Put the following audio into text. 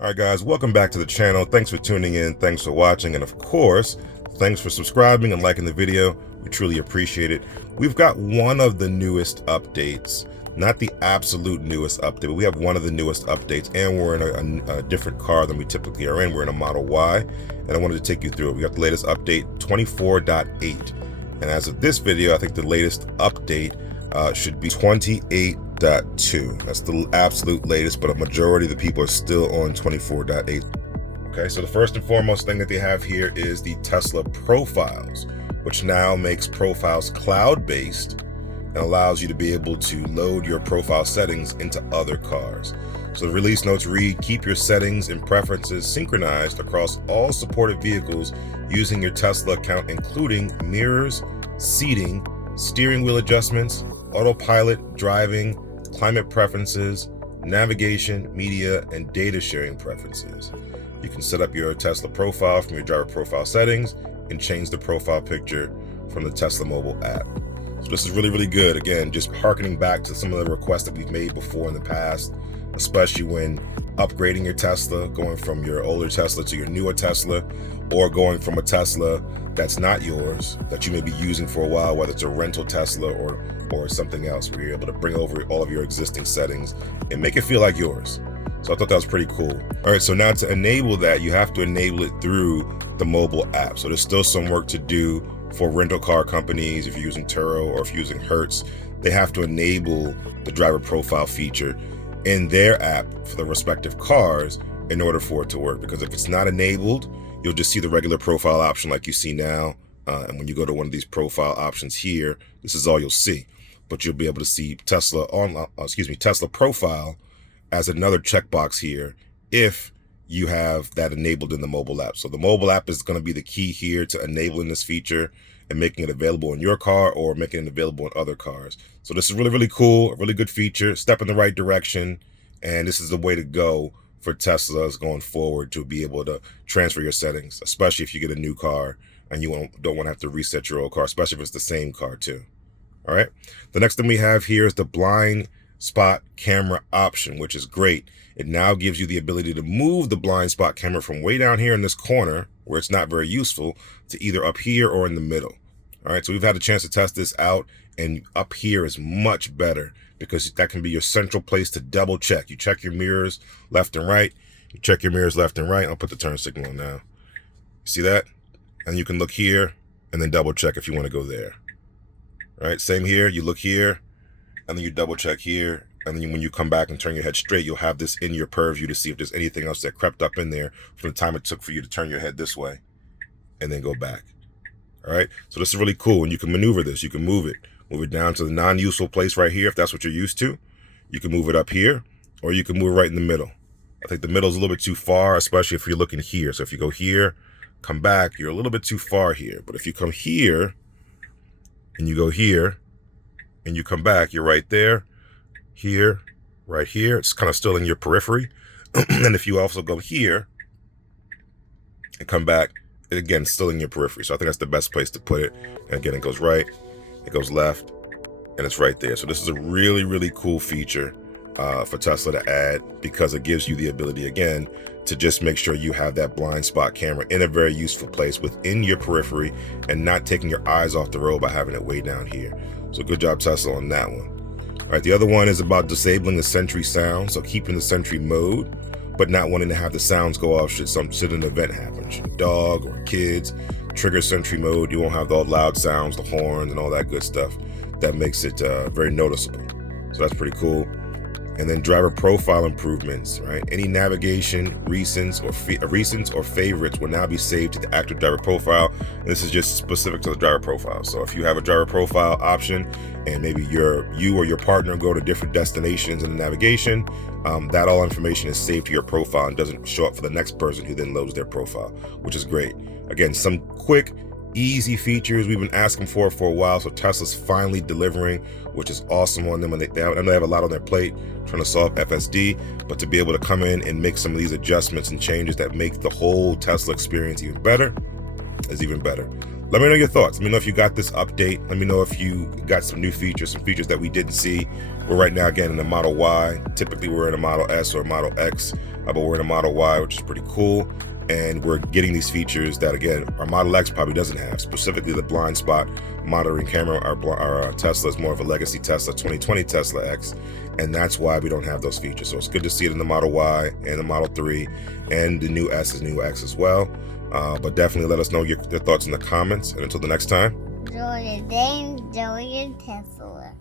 All right, guys, welcome back to the channel. Thanks for tuning in. Thanks for watching. And of course, thanks for subscribing and liking the video. We truly appreciate it. We've got one of the newest updates, not the absolute newest update, but we have one of the newest updates, and we're in a different car than we typically are in. We're in a Model Y, and I wanted to take you through it. We got the latest update 24.8. And as of this video, I think the latest update should be 28.2. That's the absolute latest, but a majority of the people are still on 24.8. Okay, so the first and foremost thing that they have here is the Tesla profiles, which now makes profiles cloud-based and allows you to be able to load your profile settings into other cars. So the release notes read, keep your settings and preferences synchronized across all supported vehicles using your Tesla account, including mirrors, seating, steering wheel adjustments, autopilot, driving, climate preferences, navigation, media, and data sharing preferences. You can set up your Tesla profile from your driver profile settings and change the profile picture from the Tesla mobile app. So this is really, really good. Again, just harkening back to some of the requests that we've made before in the past, especially when upgrading your Tesla, going from your older Tesla to your newer Tesla, or going from a Tesla that's not yours, that you may be using for a while, whether it's a rental Tesla or something else, where you're able to bring over all of your existing settings and make it feel like yours. So I thought that was pretty cool. All right, so now to enable that, you have to enable it through the mobile app. So there's still some work to do for rental car companies. If you're using Turo or if you're using Hertz, they have to enable the driver profile feature in their app for the respective cars in order for it to work. Because if it's not enabled, you'll just see the regular profile option like you see now. And when you go to one of these profile options here, this is all you'll see. But you'll be able to see Tesla profile as another checkbox here if you have that enabled in the mobile app. So the mobile app is going to be the key here to enabling this feature and making it available in your car or making it available in other cars. So this is really, really cool, a really good feature, step in the right direction. And this is the way to go for Teslas going forward, to be able to transfer your settings, especially if you get a new car and you don't want to have to reset your old car, especially if it's the same car too. All right. The next thing we have here is the blind spot camera option, which is great. It now gives you the ability to move the blind spot camera from way down here in this corner, where it's not very useful, to either up here or in the middle. All right, so we've had a chance to test this out, and up here is much better because that can be your central place to double check. You check your mirrors left and right. You check your mirrors left and right. I'll put the turn signal on now. See that? And you can look here and then double check if you want to go there. All right, same here. You look here and then you double check here. And then when you come back and turn your head straight, you'll have this in your purview to see if there's anything else that crept up in there from the time it took for you to turn your head this way and then go back. All right, so this is really cool, and you can maneuver this. You can move it down to the non-useful place right here if that's what you're used to. You can move it up here, or you can move it right in the middle. I think the middle is a little bit too far, especially if you're looking here. So if you go here, come back, you're a little bit too far here. But if you come here and you go here and you come back, you're right there. Here, right here, it's kind of still in your periphery. And if you also go here and come back, again, still in your periphery. So I think that's the best place to put it. And again, it goes right, it goes left, and it's right there. So this is a really, really cool feature for Tesla to add, because it gives you the ability, again, to just make sure you have that blind spot camera in a very useful place within your periphery and not taking your eyes off the road by having it way down here. So good job, Tesla, on that one. All right, the other one is about disabling the Sentry sound, so keeping the Sentry mode, but not wanting to have the sounds go off should an event happen. Should a dog or kids trigger Sentry mode, you won't have the loud sounds, the horns, and all that good stuff. That makes it very noticeable. So that's pretty cool. And then driver profile improvements, right? Any navigation, recents or favorites will now be saved to the active driver profile. And this is just specific to the driver profile. So if you have a driver profile option and maybe you or your partner go to different destinations in the navigation, that all information is saved to your profile and doesn't show up for the next person who then loads their profile, which is great. Again, some quick, easy features we've been asking for a while, so Tesla's finally delivering, which is awesome on them. And I know they have a lot on their plate trying to solve FSD, but to be able to come in and make some of these adjustments and changes that make the whole Tesla experience even better is even better. Let me know your thoughts. Let me know if you got this update. Let me know if you got some new features, some features that we didn't see. We're right now, again, in the Model Y. Typically, we're in a Model S or a Model X. but we're in a Model Y, which is pretty cool. And we're getting these features that, again, our Model X probably doesn't have, specifically the blind spot monitoring camera. Our Tesla is more of a legacy Tesla, 2020 Tesla X, and that's why we don't have those features. So it's good to see it in the Model Y and the Model 3 and the new S and new X as well. But definitely let us know your thoughts in the comments. And until the next time, enjoy your day, enjoy your Tesla.